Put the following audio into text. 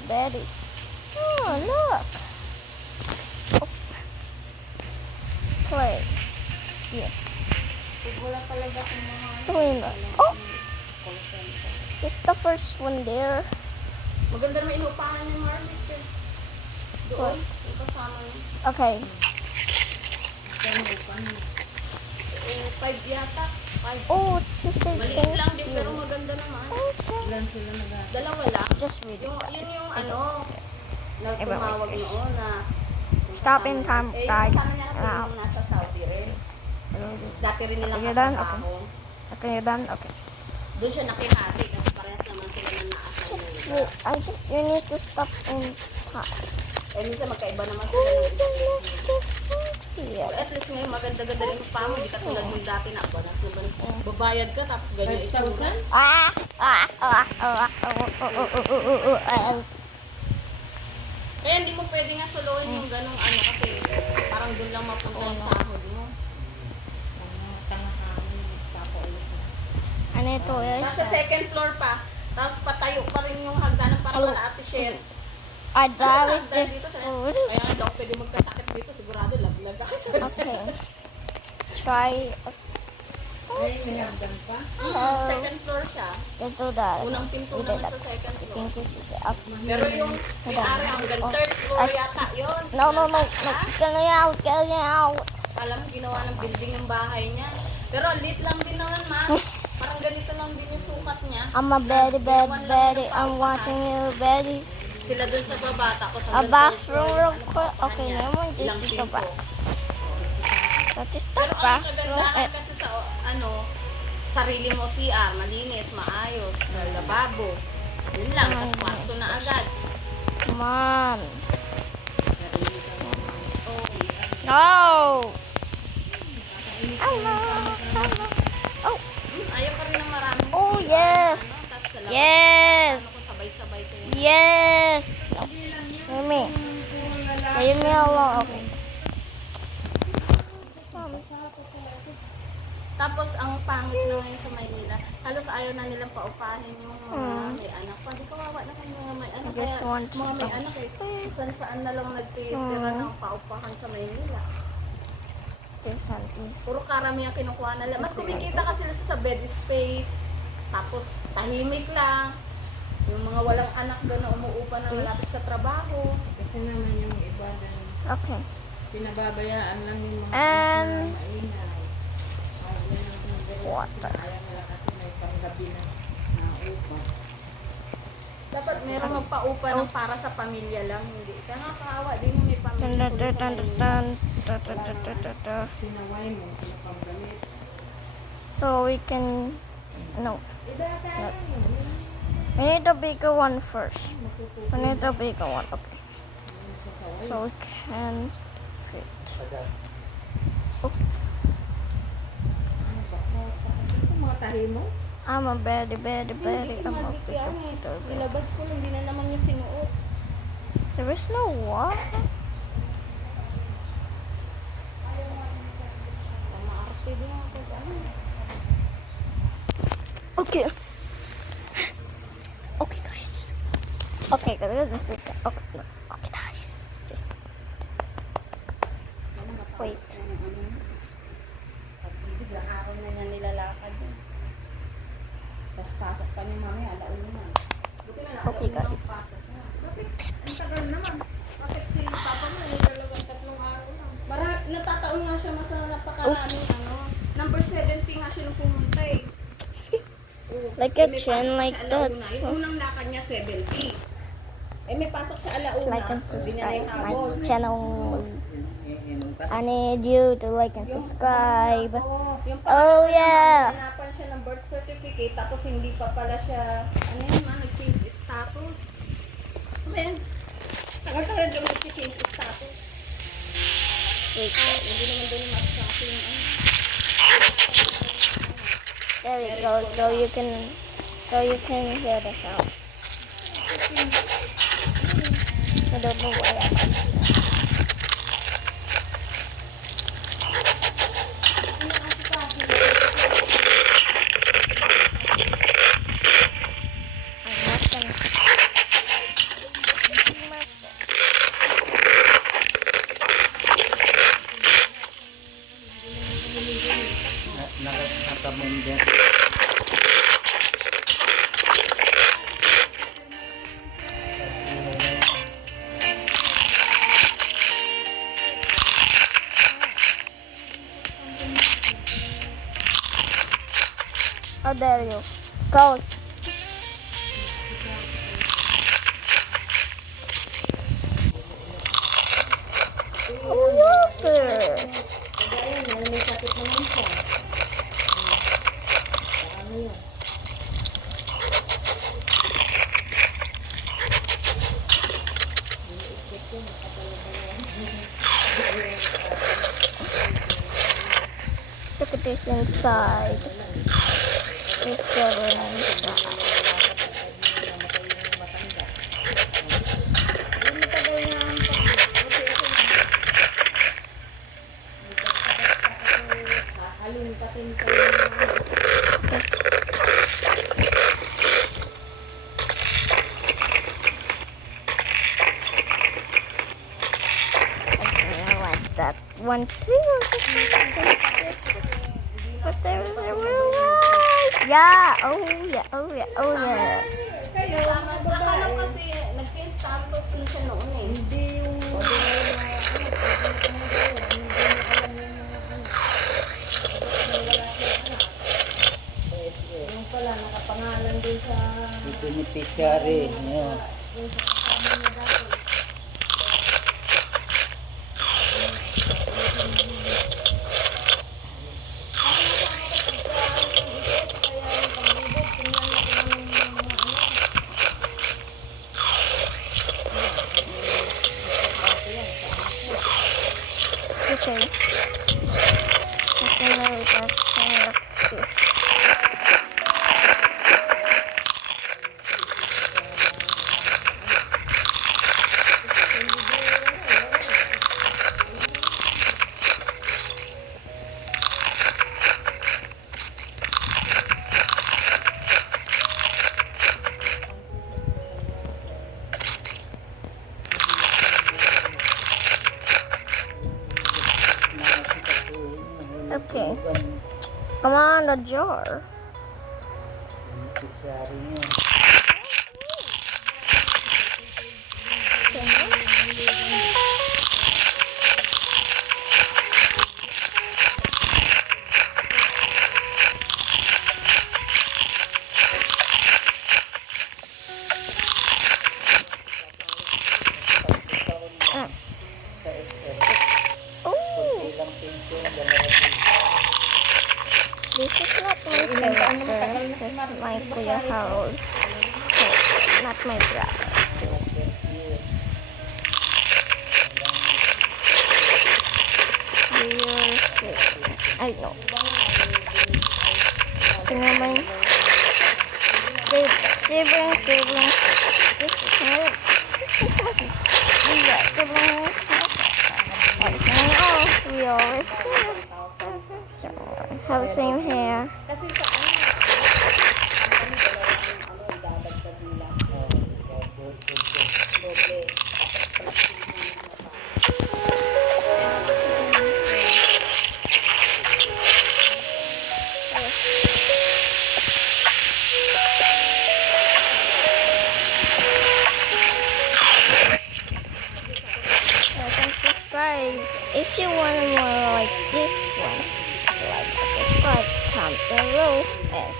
Betty. Oh, look. Oh. Play. Yes. Wala talaga kung mga Swimmer. Oh, just the first one there. maganda naman inupahan ni Marvick eh. Doon, yung kasama niya. Okay. Eh, 5 yata. 5. Oh, it's the same Maliit thing. lang din pero maganda naman. Okay. Ilan sila Dalawa lang. Just read it, Yun guys. yung ano, na tumawag noon na Stop in time, eh, guys. yung kasama niya kasi yung nasa Saudi rin. Dati rin nilang Okay, done? Okay. katrabaho. Okay, you're done? Okay. Doon siya nakihati kasi parehas naman sila na naasal nila. You need to stop in time. Eh, minsan magkaiba naman sila ng schedule. Yeah. At least ngayon maganda-ganda rin pa mo. Hindi katulad yung dati na bonus na babayad ka tapos ganyan itsura. 5,000? Kaya hindi mo pwede nga soloin yung ganong ano kasi parang doon lang mapunta yung sahod mo. Tanga kami, papaulit na. Ano ito? Tapos sa second floor pa, tapos patayo pa rin yung hagdanan para wala ate share. I die with Dahil this dito sa food. kaya hindi ako pwede magkasakit dito, sigurado laglag ako. Okay. Try Ay, minagdan ka? Second floor siya. to do that. Unang pinto naman sa second I floor. think this is up. Pero yung may-ari hanggang third floor yata yun. No. Get me out. Get me out. Alam mo, ginawa ng building yung bahay niya. Pero lit lang din naman, ma. Parang ganito lang din yung sukat niya. I'm a Betty. I'm watching you, Betty. Sila dun sa baba, tapos A hanggang bathroom third real floor, quick. Okay, niya. never mind. Ilang This is a pinto. bathroom. That is the Pero ang bathroom. kagandahan kasi sa ano, sarili mo CR, malinis, maayos, lababo. Yun lang, tapos kwarto na agad. Come on. Oh, No. Hello. Oh, ayaw ka rin ng maraming Oh, CR, yes. ano, tapos sa labas, Yes. ano, kung sabay-sabay kayo. yes. Leave me. Leave me alone. Okay. Tapos ang pangit na ngayon sa Maynila, halos ayaw na nilang paupahin yung mga may anak. Pwede kawawa na kung mga may anak. I just Kaya want mga may to anak saan na lang nagtitira ng paupahan sa Maynila. This one is. Puro karamihan kinukuha nila. Mas kumikita kasi sila sa bed space. Tapos tahimik lang. Yung mga walang anak doon na umuupa na malapit sa trabaho. Kasi naman yung iba din, Okay. pinababayaan lang yung mga And maingay. water. Ayaw nila kasi may panggabi na upa. Dapat meron magpaupa ng para sa pamilya lang. Hindi. Kaya nakakaawa. Di mo may pamilya. kundi sa Maynila. Sinaway mo, sila panggalit. So we can. No. Iba tayo yun. We need a bigger one first. We need a bigger one. Okay. So we can fit. Ano ba? Ito mga tahi mo? I'm a Betty. I'm a Nilabas ko, hindi na naman yung sinuot. There is no water. Maarte din ako. Okay. Okay, guys. Okay, guys. Okay, guys. Just wait. Pag-ibig, araw na niya nilalakad yun. Tapos pasok pa niya mamaya, alauna na. Buti na Okay, alauna guys. ang pasok niya. Ang tagal naman. Bakit si Papa mo, yung 2-3 araw lang. Para natataon nga siya mas na napakaraming ano. Number 70 nga siya nung pumunta eh. Like Eh, a may chin pasok like siya that. alauna. Yung unang lakad niya 70. Eh may pasok siya alauna. Like and Hindi niya subscribe my nahabol. channel. I need you to like and subscribe. Yung Oh, pangalan yeah. naman, hanapan siya ng birth certificate tapos hindi pa pala siya, ano yun man, nag-change status. Then, tagal-tagal yung nag-change status. Wait, Hindi naman doon yung masasabi yung ano. there we go. So you can hear the sound. I don't know why I have I'm not gonna. how dare you? Ghost. Water. Kagaya na, may sakit naman siya. Paano yun? Look at this inside. There's children inside. Halimtatin ko yung I like that one too. But there's a real life. Yeah. Oh yeah. Oh yeah. Oh yeah. kayo, mga Akala babae. ko kasi nag-status na siya noon eh. Hindi yung yung pala nakapangalan din sa Ito ni Pichari. Yan. yung sa kasama niya dati. Okay. Okay, now we got this. Okay. Come on, a jar. Pichari yan. Oh, Ilang pinto, dalawang this is not my character. This is my kuya house. Not my brother. You're sick. I know. Tingnan mo yung siblings. This is my siblings. Everything else, we always so, have the same hair. Kasi sa ano, idadagdag nila. Doble. Like and subscribe if you want more like this one. Just like and subscribe, comment below, and